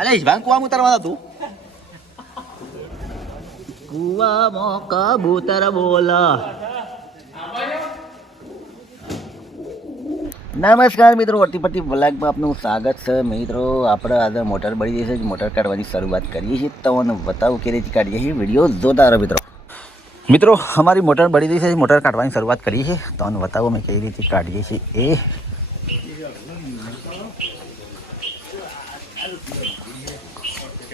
અલે ઈશભાન કુવામાં ઉતારવાનો તું કુવામાં કબૂતર બોલા. નમસ્કાર મિત્રો, વર્તીપટ્ટી બ્લોગમાં આપનું સ્વાગત છે. મિત્રો આપણે આજે મોટર બળી જશે, મોટર કાઢવાની શરૂઆત કરીએ છીએ. તમને બતાવું કે રીતે કાઢીએ છીએ. વિડીયો જોતા રહો મિત્રો. અમારી મોટર બળી ગઈ છે, મોટર કાઢવાની શરૂઆત કરીએ છીએ. તમને બતાવો અમે કેવી રીતે કાઢીએ છીએ. એ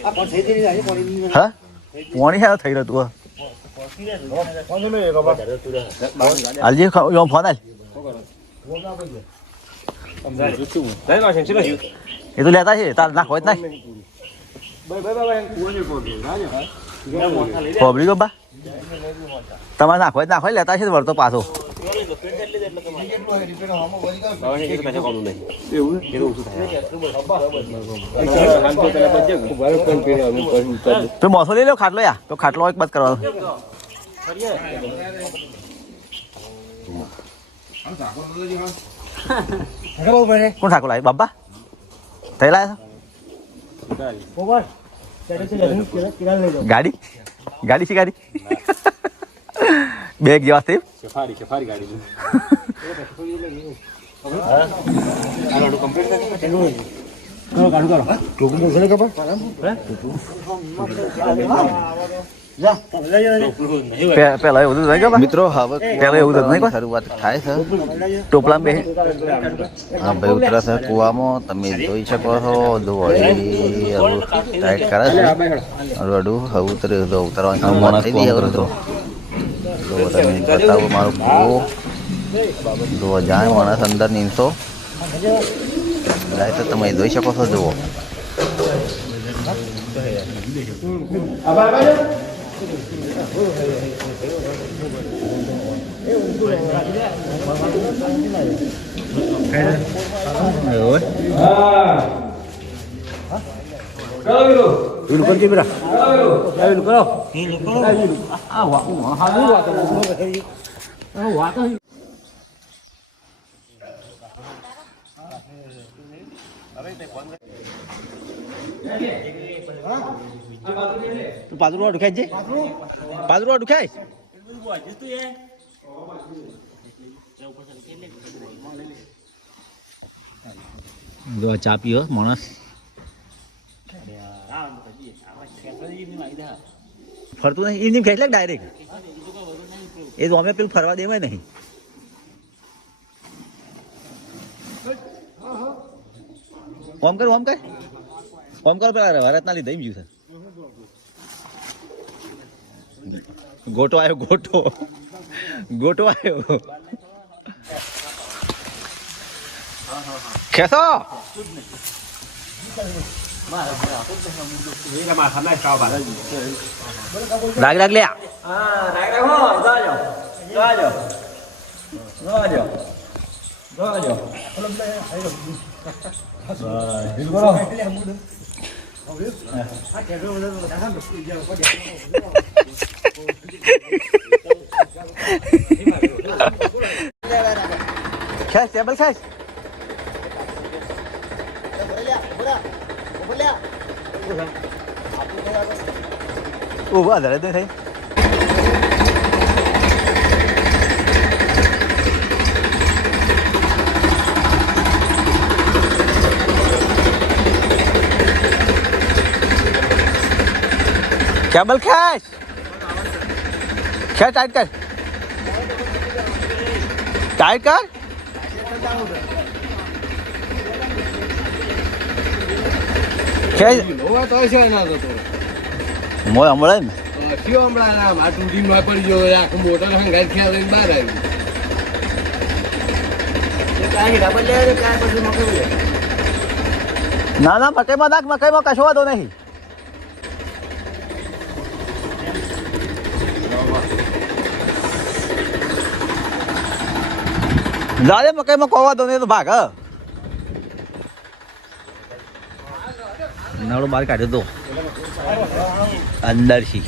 હા પાણી હા થઈ રહ્યું તું હાલજી ફોન હાલ એ તો લેતા છે તાર નાખો જ નહીં ખોબરી ગોબા તમારે નાખો જ નાખો લેતા છે વળતો પાછો તો મોસો લઈ લો ખાટલો યા તો ખાટલો એક બાદ કરવાનો કોણ ઠાકોર લાવે બાબા થઈ લાયા ગાડી ગાડી છે ગાડી બેગ જેવા છે સફારી ગાડી પેલા એવું મિત્રો હવે પેલા એવું નહીં શરૂઆત થાય છે ટોપલા બે હા ભાઈ ઉતરે છે કુવામાં તમે જોઈ શકો છો ટાઈટ કરે છે અડું હવે ઉતરે ઉતરવાનું તમે બતાવો મારો કુવો જો જાય માણસ અંદર નીમશો જાય તો તમે જોઈ શકો છો જુઓ પાદરું દુખાય છે પાદરું દુખાય જો ચા પીઓ માણસ ફરતું નહીં એમ ખેંચ લે ડાયરેક્ટ એ તો અમે પેલું ફરવા દેવાય નહીં ઓમ કર પેલા ભારતના લીધે એમ જ્યું છે ગોટો આવ્યો ખેસો રાગ લે ખેંચ ટેબલ ખેંચ ઉભા ધરે તો થઈ કેબલ ખેંચ ટાઈટ કર મોય હમણાં ને ના મકઈમાં નાખ મકઈમાં કશો વાંધો નહીં જાડે મકઈમાં કોઈ વાંધો નહીં તો ભાગ નાળો બહાર કાઢ્યો તો અંદર થી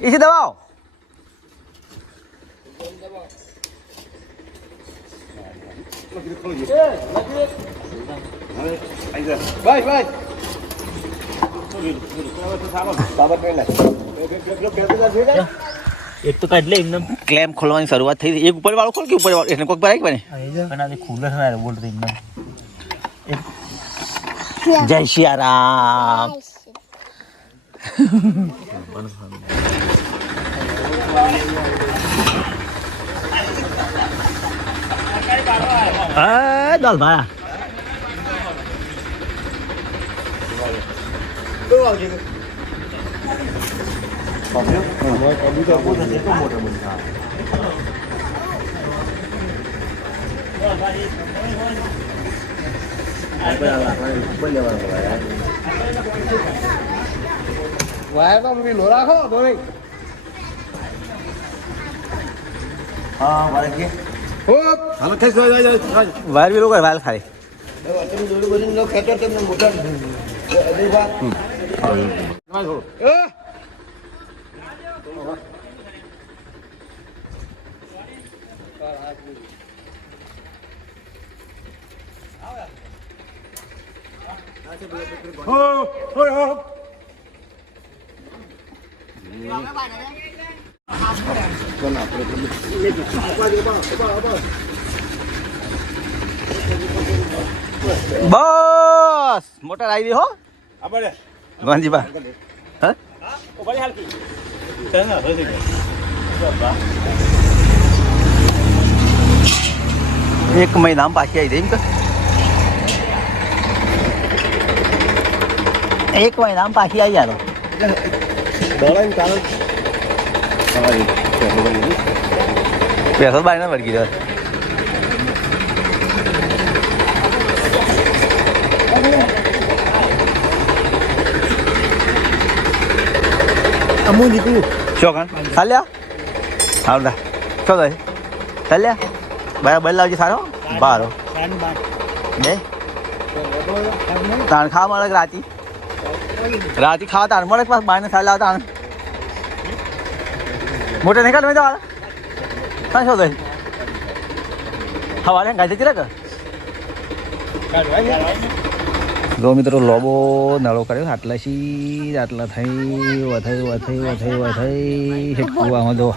इसे दबाओ ભાઈ ભાઈ એક તો કાઢ લે એકદમ ક્લેમ ખોલવાની શરૂઆત થઈ એક ઉપર વાળો ખોલ કે ઉપર વાળો એટલે કોક પર આવી બને પણ આજે ખુલ્લા થનાર બોલ તો એકદમ જય સિયારામ આ દલ ભાઈ વાયર તો પેલો રાખો તો નહીં હા વાળે કે હાલો થઈ જાય વાયર બી લોકો વાયર ખાલી તમે દોડું બધું લો ખેતર તમને મોટા બસ મોટર આવી હો વાંજીબા હા એક મહિનામાં પાછી આવી જાય એમ એક મહિનામાં પાછી આવી જાય પેસો બાય ના વળગી જાય અમુ નીકળ્યું શું કાન ચાલ્યા હાલ દા શું થાય ચાલ્યા બરાબર લાવજે સારો બારો બે તાણ ખાવા મળે રાતી ખાવા તાણ મળે પાસ બારને સાલ લાવતા તાણ મોટે નહીં કાઢ મેં જવા કાં શું થાય હવારે ગાડી ચીરે કે જો મિત્રો લોબો નળો કર્યો આટલા સી આટલા થઈ વથાઈ કુવામાં જો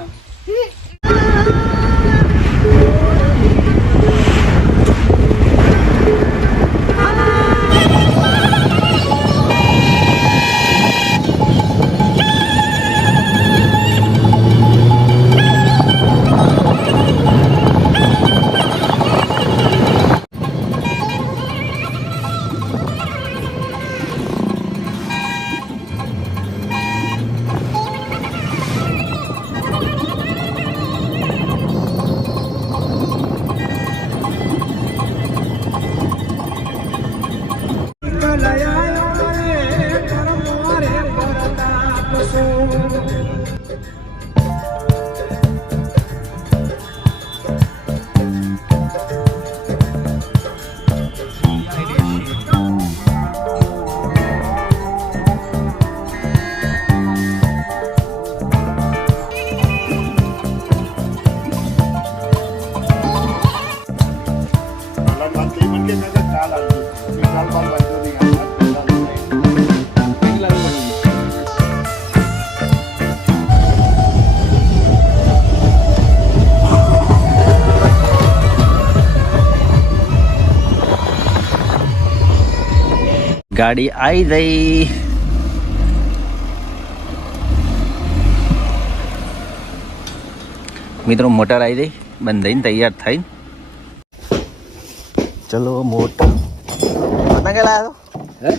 ગાડી આવી ગઈ મિત્રો મોટર આવી ગઈ બંધાઈને તૈયાર થઈને ચલો મોટર પતંગ લાવ્યો હે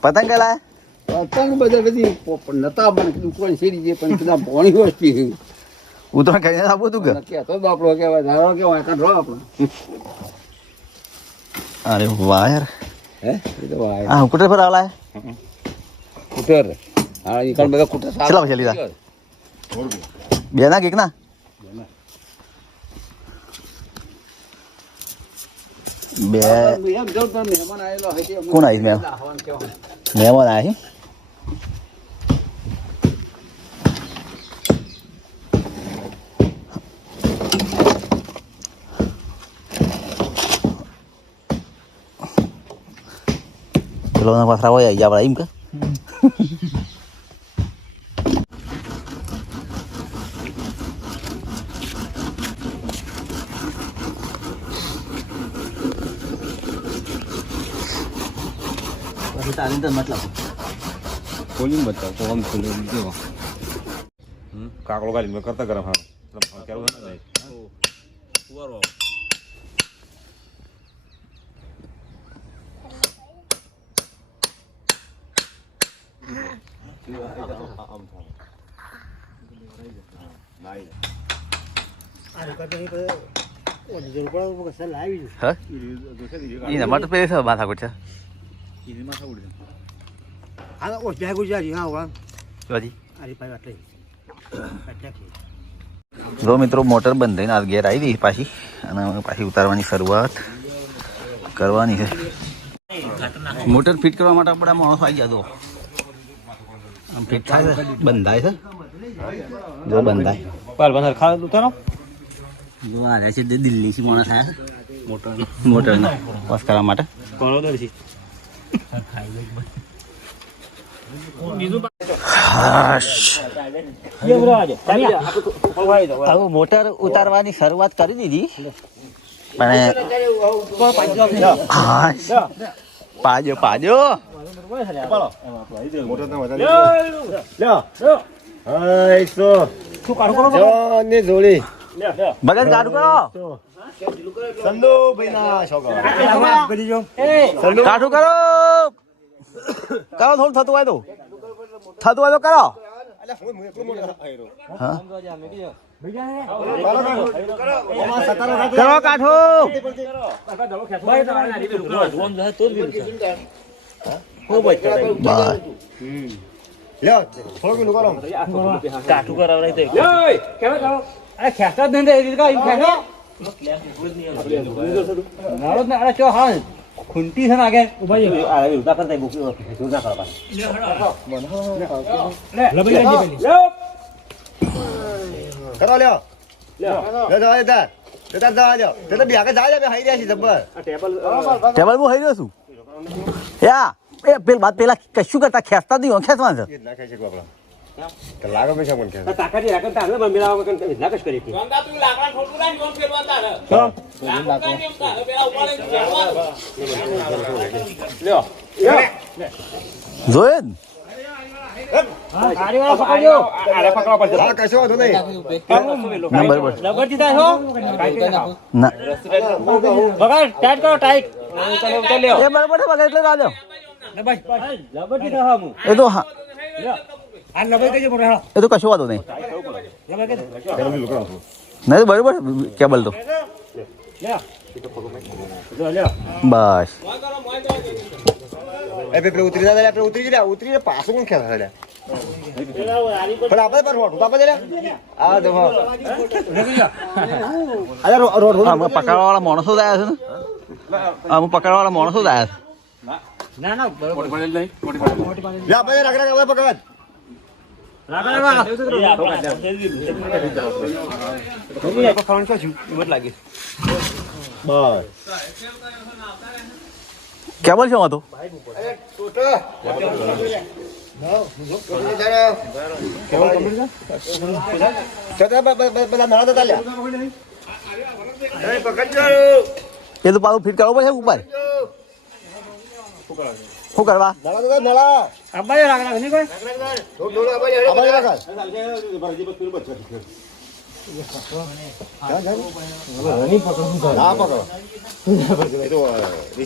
પતંગ લાવ્યા પતંગ બધા બધી નતા મને કીધું કોઈ સીડી જે પણ કીધા પોણી વસ્તી ઉતરણ કરીને આપું તું કે કહેતો જ આપણો કહેવાય ધારો કેવાય કાઢો આપણો અરે વાહ યાર હે એ તો વાય હા કુટર પર આવલા કુટર હા એ કાલ બધા કુટર કેટલા પૈસા લીધા બે ના કેક ના બે એમ જો તો મહેમાન આવેલો હોય કોણ આવી મેં મહેમાન આવ્યા છે. પેલો પાછા હોય આવી આપણે એમ કે મતલબ ખોલીને બતાવ તો આમ ખોલી દેવા કાકડો કાઢી મેં કરતા ગરમ હા કેવું નહીં માટે પેલી માથાકૂટ છે જો મિત્રો મોટર બંધ થઈને આ ઘેર આવી ગઈ પાછી અને હવે પાછી ઉતારવાની શરૂઆત કરવાની છે. મોટર ફિટ કરવા માટે આપણે માણસો આવી જતો આમ ફિટ થાય છે બંધાય છે જો બંધાય જો આ રહે છે દિલ્હીથી માણસ આવ્યા મોટરના પાસ કરવા માટે મોટર ઉતારવાની શરૂઆત કરી દીધી પણ પાજો પાજો બગન ગાડું કરો કાઠું કરો થોડું થતું હોય તો કરો કરો કાઠું ખૂંટી છે ને આગળ કરો લ્યો ટેબલ હું હઈ રહ્યો છું યા એ પેલા કશું કરતા ખેંચતા નહીં ખેંચવાનું છે લાગે પૈસા પણ કે તાકાતી રાખે તારે મેળા વગર નાકશ કરી હતી જોયે કશો વાંધો નહીં ના બરાબર રબર દીધા છો ના બગાડ ટાઈટ કરો ટાઈટ એ બરાબર છે બગા એટલે રાજો રબર દીધા હા હું એ તો હા આ લગાઈ કઈ મોરે હા એ તો કશું વાંધો નહીં લગાઈ કે નહીં બરાબર કેબલ તો બસ ઉતરી જાય આપણે ઉતરી જાય ઉતરીને પાછું કોણ ખેલ પણ આપણે પર રોડ આપણે આ દવા આમાં પકડવાવાળા માણસો જ આવ્યા છે ને આમાં પકડવાવાળા માણસો જ આવ્યા છે ના ના આપણે રાખડા પકડ કેબલ છે આમાં તો એ તો પાછું ફિટ કરવું પડશે ઉપર શું કરવા અબ્બાઈ રાખડા નહીં કોઈ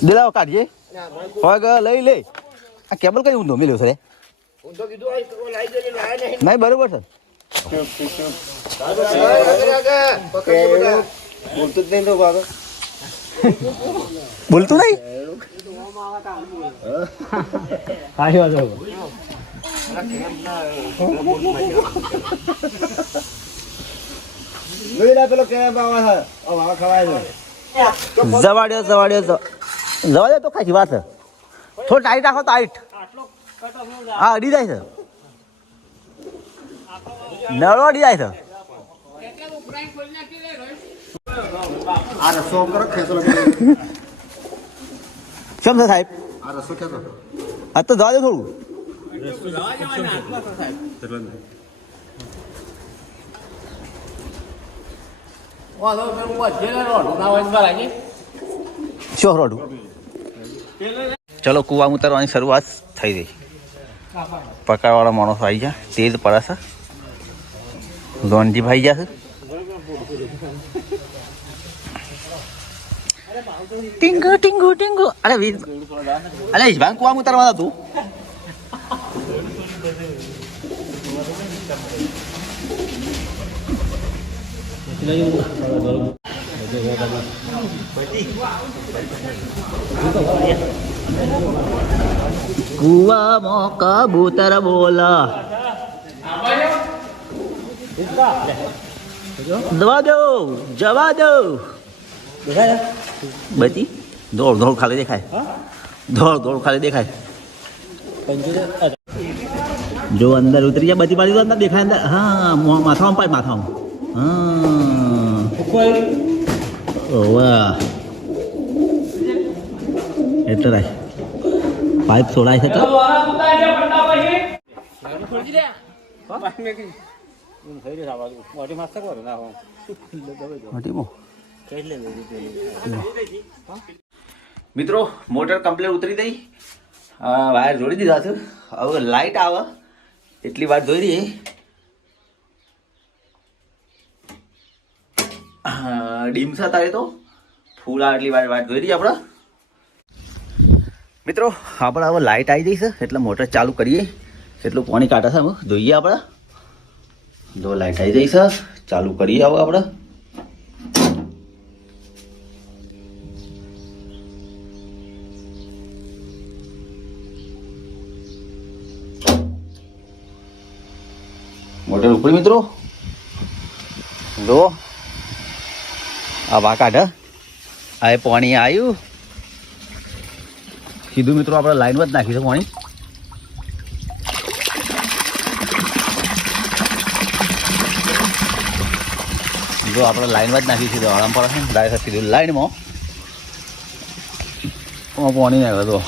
દિલાવો કાઢીએ હવે લઈ લે આ કેબલ કઈ ઊંધો મેલ્યો છે નહીં બરોબર છે બોલતું જ નહીં તો બાબા બોલતું નહીં પેલો કે બાબા ખવાય જવા દે તો ખાસી વાત છે થોડું ટાઈટ રાખો ટાઈટ હા અડી જાય છે નળો અડી જાય છે આ રસો કરો ખેંચો કેમ છે સાહેબ આ રસો ખેંચો આ તો જવા દે થોડું શું રોડું ચલો કુવા ઉતારવાની શરૂઆત થઈ ગઈ પકાવાળા માણસો આવી ગયા તેજ પડાશે લોનજી ભાઈ જશે ટીંગુ ટીંગુ ટીંગુ અરે વીર અરે ઈશભાઈ કુવા ઉતારવાના તું કુવામાં કબૂતર બોલા દવા દો જવા દો બધી દોડ દોડ ખાલી દેખાય દોડ દોડ ખાલી દેખાય જો અંદર ઉતરી જાય બધી બાજુ અંદર દેખાય અંદર હા માથામાં પાય માથામાં હા વાહ એટલે રાખ પાઇપ છોડાય છે તો મિત્રો મોટર કમ્પ્લેટ ઉતરી ગઈ વાયર જોડી દીધા છે હવે લાઇટ આવે એટલી વાર જોઈ રહી ડીમ છે તારે તો ફૂલ આવે એટલી વાર જોઈ રહી આપણે મિત્રો આપણે હવે લાઇટ આવી જઈ છે એટલે મોટર ચાલુ કરીએ કેટલું પાણી કાઢે છે હવે જોઈએ આપણે જો લાઇટ આવી જઈ છે ચાલુ કરીએ હવે આપણે મોટર ઉપર મિત્રો જો આ વા કાઢ આ પાણી આવ્યું સીધું મિત્રો આપણે લાઈનમાં જ નાખીશું પાણી જો આપણે લાઈનમાં જ નાખી સીધું આરામ પડે છે સીધું લાઈનમાં પાણી આવ્યો તો